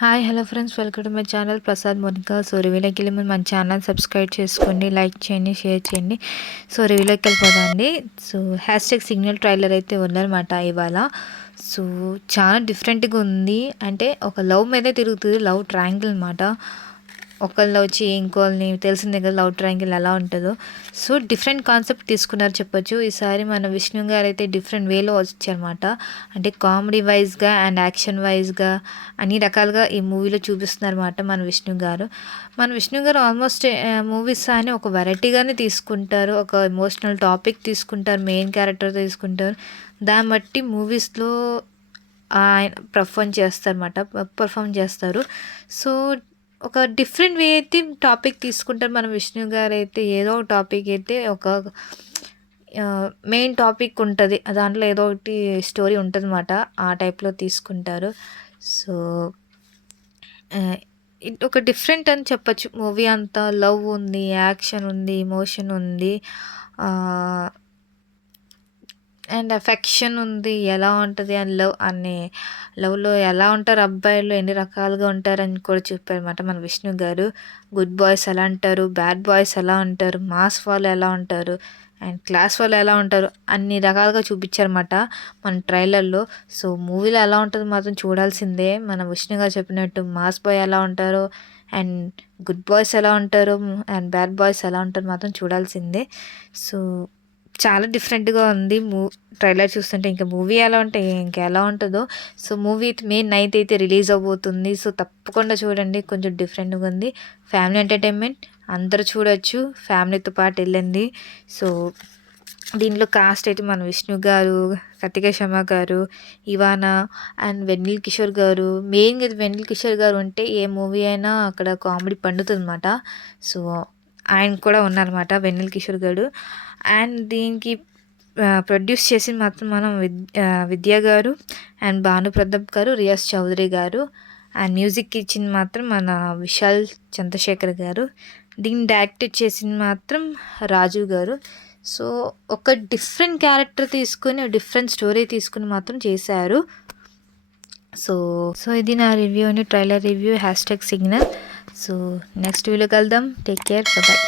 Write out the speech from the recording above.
Hi hello friends, welcome to my channel Prasad Monika. So రివ్యూలోకి వెళ్ళి మన ఛానల్ సబ్స్క్రైబ్ చేసుకోండి, లైక్ చేయండి, షేర్ చేయండి. సో రివ్యూలోకి వెళ్ళిపోదామండి. సో హ్యాష్ట్యాగ్ సిగ్నల్ ట్రైలర్ అయితే ఉందన్నమాట ఇవాళ. సో చాలా డిఫరెంట్గా ఉంది. అంటే ఒక లవ్ మీదే తిరుగుతుంది, లవ్ ట్రయాంగిల్ అనమాట. ఒకళ్ళు వచ్చి ఇంకోళ్ళని తెలిసిందే కదా లవ్ ట్రయాంగిల్ ఎలా ఉంటుందో. సో డిఫరెంట్ కాన్సెప్ట్ తీసుకున్నారు చెప్పొచ్చు. ఈసారి మన విష్ణు గారు అయితే డిఫరెంట్ వేలో వచ్చారనమాట. అంటే కామెడీ వైజ్గా అండ్ యాక్షన్ వైజ్గా అన్ని రకాలుగా ఈ మూవీలో చూపిస్తున్నారన్నమాట మన విష్ణు గారు ఆల్మోస్ట్ మూవీస్ అని ఒక వెరైటీగానే తీసుకుంటారు. ఒక ఎమోషనల్ టాపిక్ తీసుకుంటారు, మెయిన్ క్యారెక్టర్ తీసుకుంటారు. దాన్ని బట్టి మూవీస్లో ఆయన పర్ఫామ్ చేస్తారు. సో ఒక డిఫరెంట్ వే అయితే టాపిక్ తీసుకుంటారు మన విష్ణు గారు అయితే. ఏదో ఒక టాపిక్ అయితే ఒక మెయిన్ టాపిక్ ఉంటుంది, దాంట్లో ఏదో ఒకటి స్టోరీ ఉంటుందన్నమాట. ఆ టైప్లో తీసుకుంటారు. సో ఒక డిఫరెంట్ అని చెప్పచ్చు. మూవీ అంతా లవ్ ఉంది, యాక్షన్ ఉంది, ఎమోషన్ ఉంది, అండ్ అఫెక్షన్ ఉంది. ఎలా ఉంటుంది అని లవ్లో ఎలా ఉంటారు అబ్బాయిలు, ఎన్ని రకాలుగా ఉంటారని కూడా చెప్పారన్నమాట మన విష్ణు గారు. గుడ్ బాయ్స్ ఎలా ఉంటారు, బ్యాడ్ బాయ్స్ ఎలా ఉంటారు, మాస్ వాళ్ళు ఎలా ఉంటారు, అండ్ క్లాస్ వాళ్ళు ఎలా ఉంటారు, అన్ని రకాలుగా చూపించారన్నమాట మన ట్రైలర్లో. సో మూవీలో ఎలా ఉంటుంది మాత్రం చూడాల్సిందే. మన విష్ణు గారు చెప్పినట్టు మాస్ బాయ్ ఎలా ఉంటారో, అండ్ గుడ్ బాయ్స్ ఎలా ఉంటారు, అండ్ బ్యాడ్ బాయ్స్ ఎలా ఉంటారు మాత్రం చూడాల్సిందే. సో చాలా డిఫరెంట్గా ఉంది ట్రైలర్ చూస్తుంటే. ఇంకా మూవీ ఎలా ఉంటే ఇంకా ఎలా ఉంటుందో. సో మూవీ మే 9th అయితే రిలీజ్ అవబోతుంది. సో తప్పకుండా చూడండి, కొంచెం డిఫరెంట్గా ఉంది. ఫ్యామిలీ ఎంటర్టైన్మెంట్, అందరూ చూడొచ్చు, ఫ్యామిలీతో పాటు వెళ్ళండి. సో దీంట్లో కాస్ట్ అయితే మన విష్ణు గారు, కార్తికేయ శర్మ గారు, ఇవానా అండ్ వెన్నెల కిషోర్ గారు. మెయిన్గా వెన్నెల కిషోర్ గారు ఉంటే ఏ మూవీ అయినా అక్కడ కామెడీ పండుతుంది అనమాట. సో ఆయన కూడా ఉన్నారన్నమాట వెన్నెల కిషోర్ గారు. అండ్ దీనికి ప్రొడ్యూస్ చేసింది మాత్రం మనం విద్యా గారు అండ్ భాను ప్రతాప్ గారు, రియాజ్ చౌదరి గారు. అండ్ మ్యూజిక్ ఇచ్చింది మాత్రం మన విశాల్ చంద్రశేఖర్ గారు. దీన్ని డైరెక్ట్ చేసింది మాత్రం రాజు గారు. సో ఒక డిఫరెంట్ క్యారెక్టర్ తీసుకుని, డిఫరెంట్ స్టోరీ తీసుకుని మాత్రం చేశారు. సో సో ఇది నా రివ్యూ అండి, trailer review hashtag signal. So next వీడియోకి వెళ్దాం. Take care, bye.